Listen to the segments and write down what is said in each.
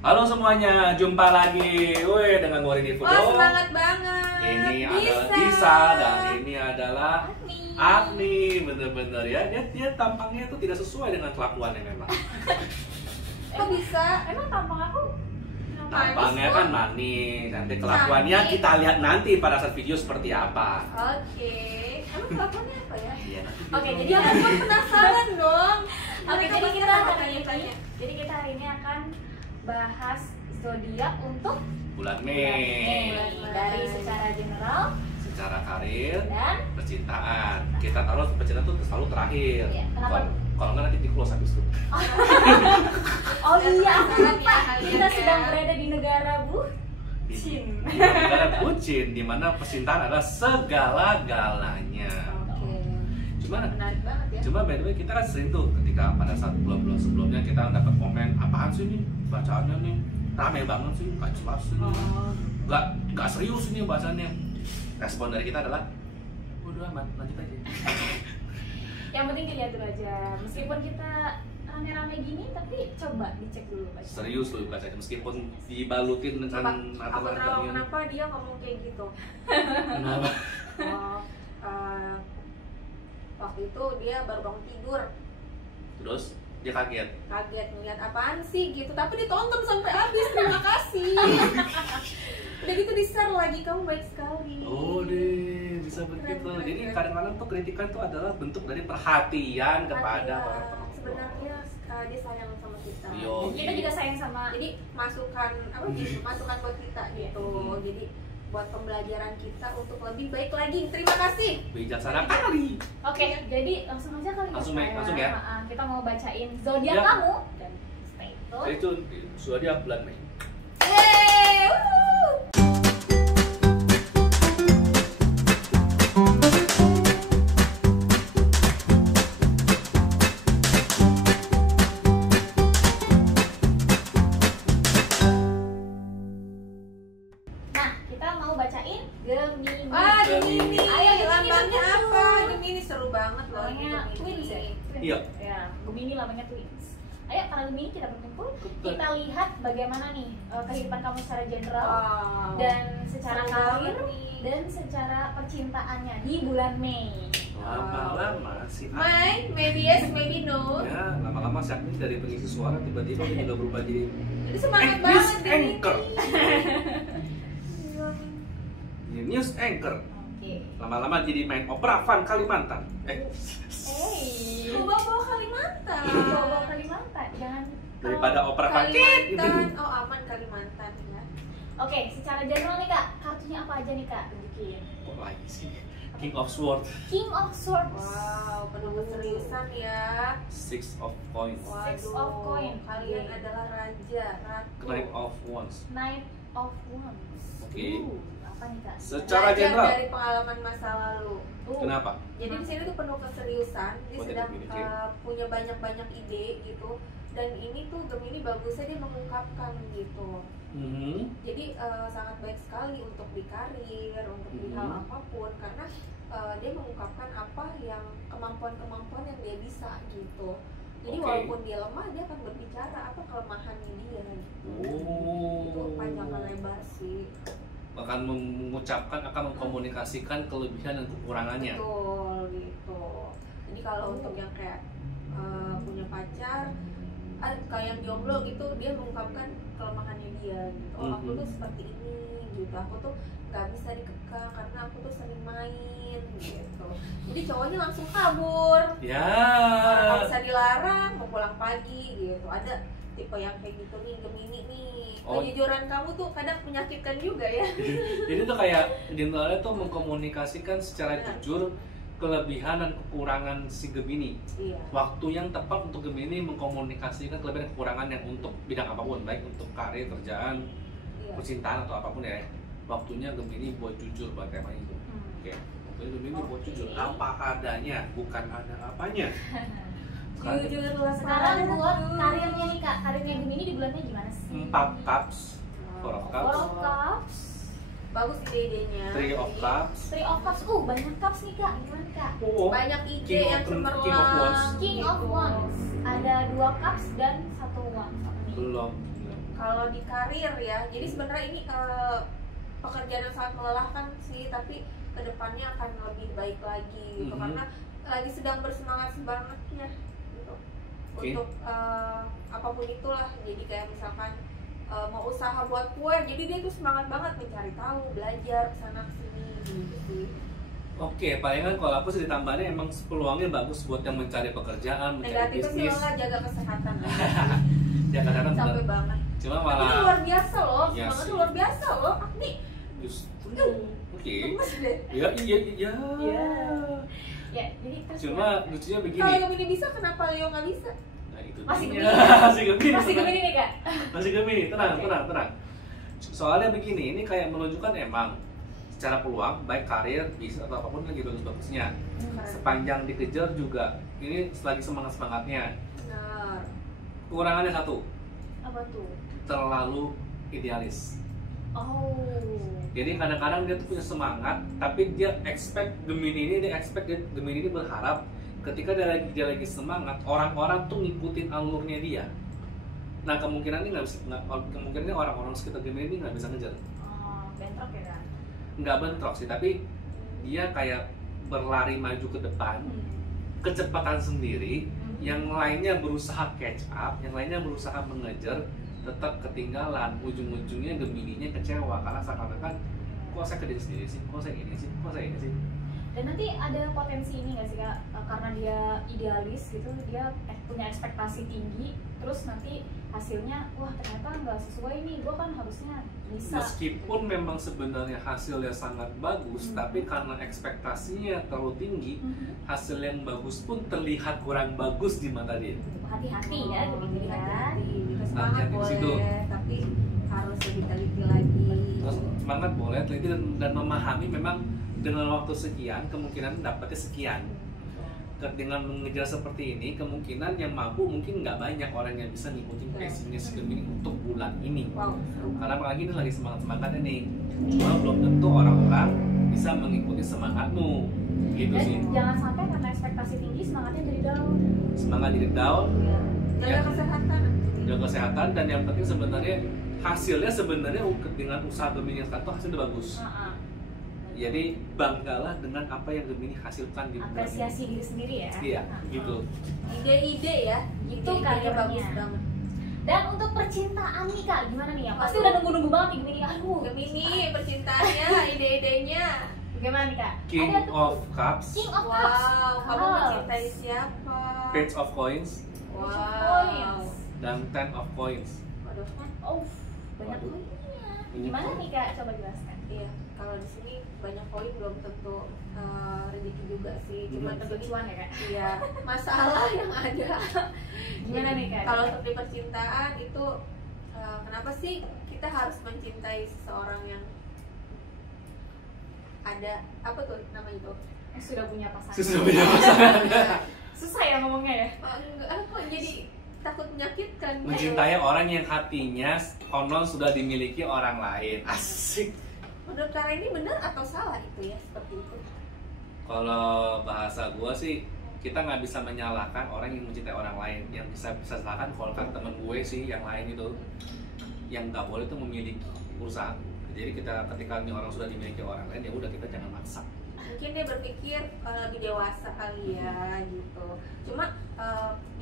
Halo semuanya, jumpa lagi dengan Warini Fudo. Oh, semangat banget. Ini adalah Disa dan ini adalah Agni. Bener-bener ya, dia tampangnya tuh tidak sesuai dengan kelakuannya memang. Kok bisa? Emang tampang aku? Tampangnya kan manis, nanti kelakuannya kita lihat nanti pada saat video seperti apa. Oke. Emang kelakuannya apa ya? Iya, nanti Oke, dia jadi aku penasaran dong. Oke, Mereka jadi kita bakal hari tanya-tanya. hari ini akan bahas zodiak untuk bulan bulan Mei. Mei dari secara general Secara karir, dan percintaan. Kita taruh percintaan tuh selalu terakhir. Iya, kenapa? Kalau nggak nanti di close habis itu. oh iya, aku Penasaran lupa ya kalian kita ya. sedang berada di negara Di bucin. negara bucin, di mana percintaan adalah segala-galanya. Oke. Cuma Menarik banget ya. Cuma by the way kita kan sering tuh ketika pada saat bulan-bulan sebelumnya kita dapat komen apaan sih nih bacaannya nih rame banget sih nggak jelas sih nggak serius ini bahasannya. Respon dari kita adalah udah amat lanjut aja. Yang penting dilihat dulu aja. Meskipun kita rame-rame gini, tapi coba dicek dulu baca. Serius loh baca meskipun dibalutin dengan Coba, aku tahu rata-ratanya. kenapa dia ngomong kayak gitu. Kenapa? Oh, waktu itu dia baru bangun tidur, Terus dia kaget. ngeliat apaan sih gitu, tapi ditonton sampai habis. Terima kasih. Udah gitu di-share lagi, kamu baik sekali. Oh deh, bisa begitu. Keren. Jadi kadang-kadang tuh kritikan tuh adalah bentuk dari perhatian kepada Iya, para penonton. sebenarnya dia sayang sama kita. Yo. Kita juga sayang sama Jadi masukan apa gitu, masukan buat kita gitu. Jadi buat pembelajaran kita untuk lebih baik lagi. Terima kasih. Bijaksana kali. Oke, jadi langsung aja kali Langsung ya. Kita mau bacain zodiak Ya. kamu dan stay tune. Itu sudah dia bulan Mei. Yeay, wuh. Nah, kita mau bacain Gemini. Wah, Gemini. Ayo, Gemini Lambangnya dulu. apa? Gemini seru banget loh. Namanya Gemini. twins ya? Twins. Iya. Ya, Gemini namanya twins. Ayo, para Gemini kita berkumpul. Betul. Kita lihat bagaimana nih kehidupan kamu secara general Wow. dan secara Seru karir banget nih. dan secara percintaannya di bulan Mei. Lama-lama si May, maybe yes, maybe no. ya lama-lama si Agni dari pengisi suara tiba-tiba dia juga berubah jadi Jadi semangat news banget Gemini. anchor. News anchor. Oke. Lama-lama jadi main opera Van Kalimantan. Hey. Bawa Kalimantan. Bawa Kalimantan, jangan Daripada opera Van Kalimantan. Oh, aman Kalimantan ya. Oke, secara general nih Kak, kartunya apa aja nih Kak? Tunjukin. Kok lagi sih? King of Swords, King of Swords. Wow, penuh keseriusan ya. Six of Coins, Six of coin. Kalian adalah raja, ratu. Knight of Wands. Knight of Wands. Oke. Apa nih Kak? Secara Belajar general. dari pengalaman masa lalu. Kenapa? Jadi di sini tuh penuh keseriusan. Dia Oh, sedang tidak miliki. punya banyak ide gitu. Dan ini tuh Gemini bagusnya dia mengungkapkan gitu. Jadi sangat baik sekali untuk di karir, untuk di hal apapun, karena dia mengungkapkan apa yang kemampuan-kemampuan yang dia bisa gitu. Jadi Oke. walaupun dia lemah, dia akan berbicara apa kelemahannya dia gitu. Itu panjang dan lebar sih. Akan mengucapkan, akan mengkomunikasikan kelebihan dan kekurangannya. Betul gitu. Jadi kalau untuk yang kayak punya pacar, kayak yang jomblo gitu, dia mengungkapkan kelemahannya dia gitu. Oh, aku tuh seperti ini gitu. Aku tuh nggak bisa dikekang karena aku tuh sering main gitu. Jadi cowoknya langsung kabur. Ya. Orang nggak bisa dilarang, mau pulang pagi gitu. Ada tipe yang kayak gitu nih, Gemini nih. Oh. Kejujuran kamu tuh kadang menyakitkan juga ya. Jadi tuh kayak generalnya tuh mengkomunikasikan secara Benar. jujur kelebihan dan kekurangan si Gemini. Iya. Waktu yang tepat untuk Gemini mengkomunikasikan kelebihan dan kekurangan yang untuk bidang apapun, baik untuk karir, kerjaan, Iya. percintaan atau apapun ya. Waktunya Gemini buat jujur buat tema itu. Oke. Waktunya Gemini buat jujur apa adanya, bukan ada apanya. Jujurlah Sekarang buat padaku. karirnya nih Kak, karirnya Gemini di bulannya gimana sih? 4 cups, 4 of cups. Four of Cups. bagus ide-idenya. Three of Cups. Three of Cups, banyak cups nih kak, gimana kak? Oh, Banyak ide King yang of cemerlang. Wands. King of Wands, ada 2 cups dan 1 wands. Belum. Kalau di karir ya, jadi sebenarnya ini pekerjaan yang sangat melelahkan sih, tapi kedepannya akan lebih baik lagi gitu, karena lagi sedang bersemangatnya gitu. Okay. Untuk apapun itulah, jadi kayak misalkan mau usaha buat kue, jadi dia tuh semangat banget mencari tahu, belajar kesana kesini gitu sih. Oke, palingan kalau aku sih ditambahin emang peluangnya bagus buat yang mencari pekerjaan, mencari Negatifnya sih bisnis. lo jaga kesehatan Ya kadang-kadang capek bener. banget. Cuma Tapi itu malah luar biasa loh, Iya semangat sih. luar biasa loh. Agni, justru oke. gemes deh. Ya iya. Iya. Ya, jadi terus Cuma lucunya begini. Kalau Gemini bisa, kenapa Leo nggak bisa? Nah, itu Masih dia. Gemini. Masih Gemini. masih Gemini nih kak. Masih Gemini. Tenang, Oke. tenang. Soalnya begini, ini kayak menunjukkan emang secara peluang baik karir, bisnis atau apapun lagi bagus-bagusnya. Sepanjang dikejar juga ini lagi semangat-semangatnya. Benar. Kekurangannya satu, Apa tuh? terlalu idealis. Oh. Jadi kadang-kadang dia tuh punya semangat, tapi dia Gemini ini berharap ketika dia lagi semangat, orang-orang tuh ngikutin alurnya dia. Nah kemungkinannya kemungkinannya orang-orang sekitar Gemini ini nggak bisa ngejar. Bentrok ya kak? Nggak bentrok sih, tapi dia kayak berlari maju ke depan, kecepatan sendiri. Yang lainnya berusaha catch up, yang lainnya berusaha mengejar, tetap ketinggalan. Ujung-ujungnya Gemininya kecewa karena seakan-akan kok saya kerja sendiri sih, kok saya ini sih. Dan nanti ada potensi ini nggak sih kak, karena dia idealis gitu, dia punya ekspektasi tinggi, terus nanti hasilnya wah ternyata nggak sesuai nih, gue kan harusnya bisa. Meskipun memang sebenarnya hasilnya sangat bagus, tapi karena ekspektasinya terlalu tinggi, hasil yang bagus pun terlihat kurang bagus di mata dia. Hati-hati ya Gemini ya. Hati-hati. Semangat Hati-hati di situ. boleh, tapi harus lebih teliti lagi. Terus semangat boleh, teliti dan memahami memang dengan waktu sekian kemungkinan dapatnya sekian. Dengan mengejar seperti ini, kemungkinan yang mampu mungkin nggak banyak orang yang bisa ngikutin passionnya si Gemini untuk bulan ini. Wow. Karena apalagi ini lagi semangat-semangatnya nih. Cuma belum tentu orang-orang bisa mengikuti semangatmu. Gitu Dan sih. jangan sampai karena ekspektasi tinggi semangatnya jadi down. Semangat jadi down, Jaga Ya. kesehatan. jaga kesehatan, dan yang penting sebenarnya hasilnya sebenarnya dengan usaha Gemini yang satu hasilnya bagus. Jadi banggalah dengan apa yang Gemini hasilkan di bulan ini. Apresiasi diri sendiri ya. Iya, gitu. Ide-ide ya, Itu ide-idenya karirnya. bagus banget. Dan untuk percintaan nih kak, gimana nih ya? Pasti udah nunggu-nunggu banget nih Gemini. Aduh, Gemini, percintaannya, ide-idenya. Gimana nih kak? King Ada tuh. of Cups, King of Cups. Wow, kamu Cups. mencintai siapa? Page of Coins, Wow. Coins. dan Ten of Coins. Waduh. Oh, banyak Waduh. koinnya. Ini Gimana koin. nih kak? Coba jelaskan. Iya, kalau di sini banyak koin belum tentu rezeki juga sih. Cuma Belum. tentu Cuan ya kak? iya masalah yang ada. Gimana nih kak? Kalau untuk di percintaan itu kenapa sih kita harus mencintai seseorang yang ada apa tuh namanya itu? Sudah punya pasangan. Sudah punya pasangan. Susah ya ngomongnya ya. Enggak apa jadi takut menyakitkan. Mencintai orang yang hatinya konon sudah dimiliki orang lain. Asik. Menurut Kak ini benar atau salah itu ya seperti itu? Kalau bahasa gua sih, kita nggak bisa menyalahkan orang yang mencintai orang lain. Yang bisa salahkan kalau kan temen gue sih yang lain itu, yang nggak boleh tuh memiliki perusahaan. Jadi ketika ini orang sudah dimiliki orang lain, ya udah kita jangan maksa. Mungkin dia berpikir lebih dewasa kali ya gitu. Cuma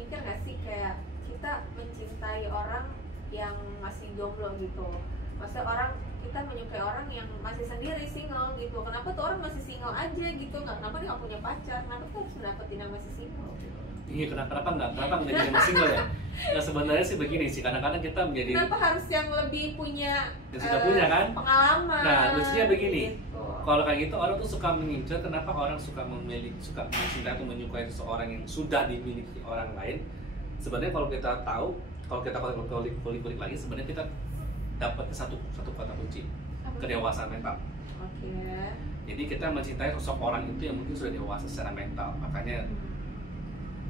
mikir nggak sih kayak kita mencintai orang yang masih jomblo gitu. Maksudnya kita menyukai orang yang masih sendiri, single gitu. Kenapa tuh orang masih single aja gitu? Kenapa dia nggak punya pacar? Kenapa tuh harus mendapetin yang masih single? Iya, kenapa nggak jadi yang single ya? Nah sebenarnya sih begini sih, kadang-kadang kita menjadi Kenapa harus yang lebih punya yang sudah punya kan? pengalaman? Nah, lucunya begini. Gitu. Kalau kayak gitu orang tuh suka mengincar, kenapa orang suka mencintai atau menyukai seseorang yang sudah dimiliki orang lain? Sebenarnya kalau kita tahu, kalau kita kulik lagi, sebenarnya kita dapat satu kata kunci, kedewasaan mental. Oke. Jadi kita mencintai sosok orang itu yang mungkin sudah dewasa secara mental, makanya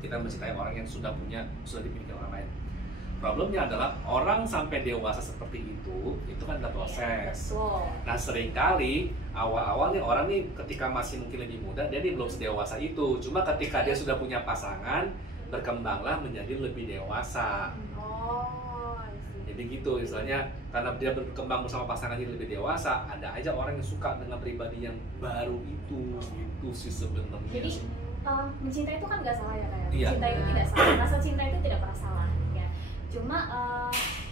kita mencintai orang yang sudah dimiliki orang lain. problemnya adalah orang sampai dewasa seperti itu kan ada proses. Betul. Nah seringkali awal-awal nih orang nih ketika masih mungkin lebih muda dia belum sedewasa itu. Cuma ketika dia sudah punya pasangan berkembanglah menjadi lebih dewasa. Oh, I see. Jadi gitu istilahnya karena dia berkembang bersama pasangan jadi lebih dewasa, ada aja orang yang suka dengan pribadi yang baru itu sih sebenarnya. Jadi mencintai itu kan nggak salah ya kayak. Iya. Cinta itu tidak salah. Rasa cinta itu tidak pernah salah ya. Cuma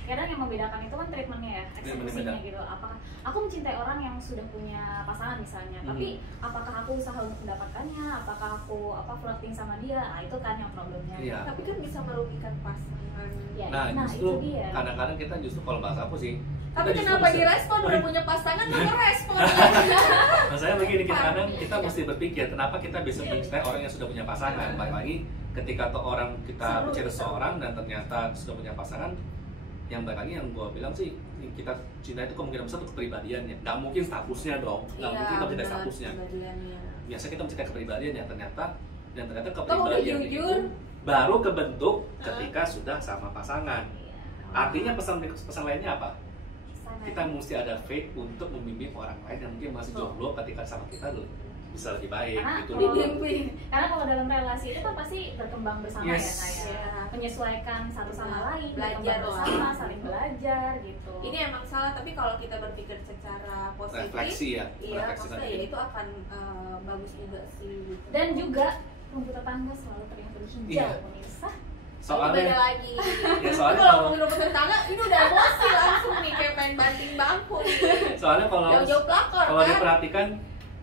kadang yang membedakan itu kan treatmentnya ya, eksekusinya gitu. Apakah aku mencintai orang yang sudah punya pasangan misalnya, tapi apakah aku usaha untuk mendapatkannya? Apakah aku flirting sama dia? Nah itu kan yang problemnya. Iya. Tapi kan bisa merugikan pasangan. Ya, Nah justru itu dia. kadang-kadang kita justru kalau bahasa aku sih. Tapi kita kenapa justru direspon udah punya pasangan nggak ngerespon? Maksudnya begini, kadang-kadang kita mesti berpikir kenapa kita bisa mencintai orang yang sudah punya pasangan. Balik lagi ketika orang kita mencintai seseorang dan ternyata sudah punya pasangan, yang balik lagi yang gue bilang sih kita cinta itu kemungkinan besar untuk kepribadiannya. Nggak mungkin statusnya dong, nggak mungkin kita mencintai statusnya. Biasanya kita mencintai kepribadiannya ternyata kepribadian itu baru kebentuk ketika sudah sama pasangan. Artinya pesan lainnya apa? Kita mesti ada faith untuk membimbing orang lain yang mungkin masih jomblo ketika sama kita bisa lebih baik gitu loh. Karena kalau dalam relasi itu kan pasti berkembang bersama Yes. ya kayak menyesuaikan satu sama lain, Belajar berkembang bersama, saling belajar gitu. Ini emang salah, tapi kalau kita berpikir secara positif, Refleksi ya, iya merefleksikan maksudnya diri. ya itu akan bagus juga sih. Gitu. Dan juga rumput tetangga selalu terlihat lebih hijau, Iya. pemirsa. Ini Soalnya beda lagi. ya soalnya Kalau kalau ngomongin rumput tetangga, ini udah emosi langsung nih kayak pengen banting bangku nih. soalnya kalau Jauh-jauh pelakor kalau kan. diperhatikan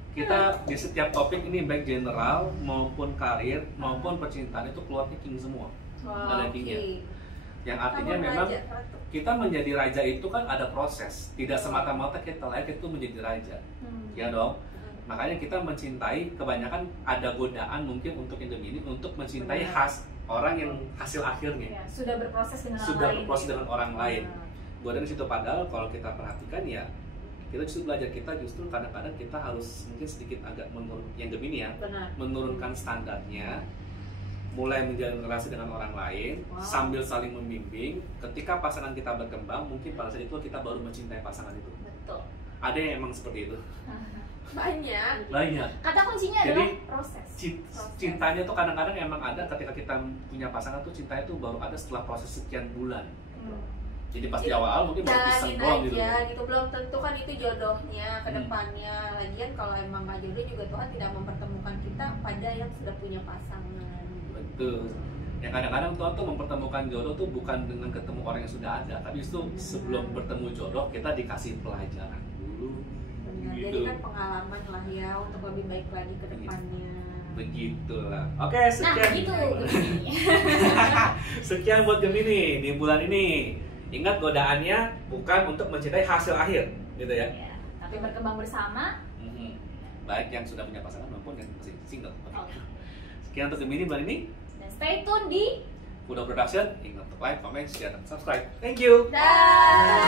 kita di setiap topik ini baik general maupun karir maupun percintaan itu keluarnya king semua. Wah, ada oke. kingnya. Yang artinya Kamu memang raja, ratu. kita menjadi raja itu kan ada proses. Tidak semata-mata kita lahir itu menjadi raja. Ya dong. Makanya kita mencintai kebanyakan ada godaan mungkin untuk yang ini untuk mencintai orang yang hasil akhirnya Ya, sudah berproses dengan sudah orang lain. berproses dengan orang lain. Nah. Godaan di situ padahal kalau kita perhatikan ya kita justru belajar kita justru kadang-kadang kita harus mungkin sedikit agak menurun yang Gemini ya Benar. menurunkan standarnya, mulai menjalin relasi dengan orang lain sambil saling membimbing. Ketika pasangan kita berkembang mungkin pada saat itu kita baru mencintai pasangan itu. Betul. Ada yang emang seperti itu. Banyak. Banyak. Kata kuncinya Jadi, adalah proses. Cintanya tuh kadang-kadang emang ada ketika kita punya pasangan tuh cintanya tuh baru ada setelah proses sekian bulan. Jadi pas di awal mungkin baru pisang Jalanin doang aja gitu. gitu. Belum tentu kan itu jodohnya ke depannya. Lagian kalau emang gak jodoh juga Tuhan tidak mempertemukan kita pada yang sudah punya pasangan. Betul. Yang kadang-kadang Tuhan tuh mempertemukan jodoh tuh bukan dengan ketemu orang yang sudah ada, tapi itu sebelum bertemu jodoh kita dikasih pelajaran dulu. Benar. Gitu. Jadi kan pengalaman lah ya untuk lebih baik lagi ke depannya. Begitulah. Oke, Nah, sekian. gitu. Sekian buat Gemini di bulan ini. Ingat godaannya bukan untuk mencintai hasil akhir, gitu ya. Ya, tapi berkembang bersama. Baik yang sudah punya pasangan maupun yang masih single. Oke. Oke. Sekian untuk Gemini bulan ini. Dan stay tune di Kudo Production. Ingat untuk like, comment, share, dan subscribe. Thank you. Dah.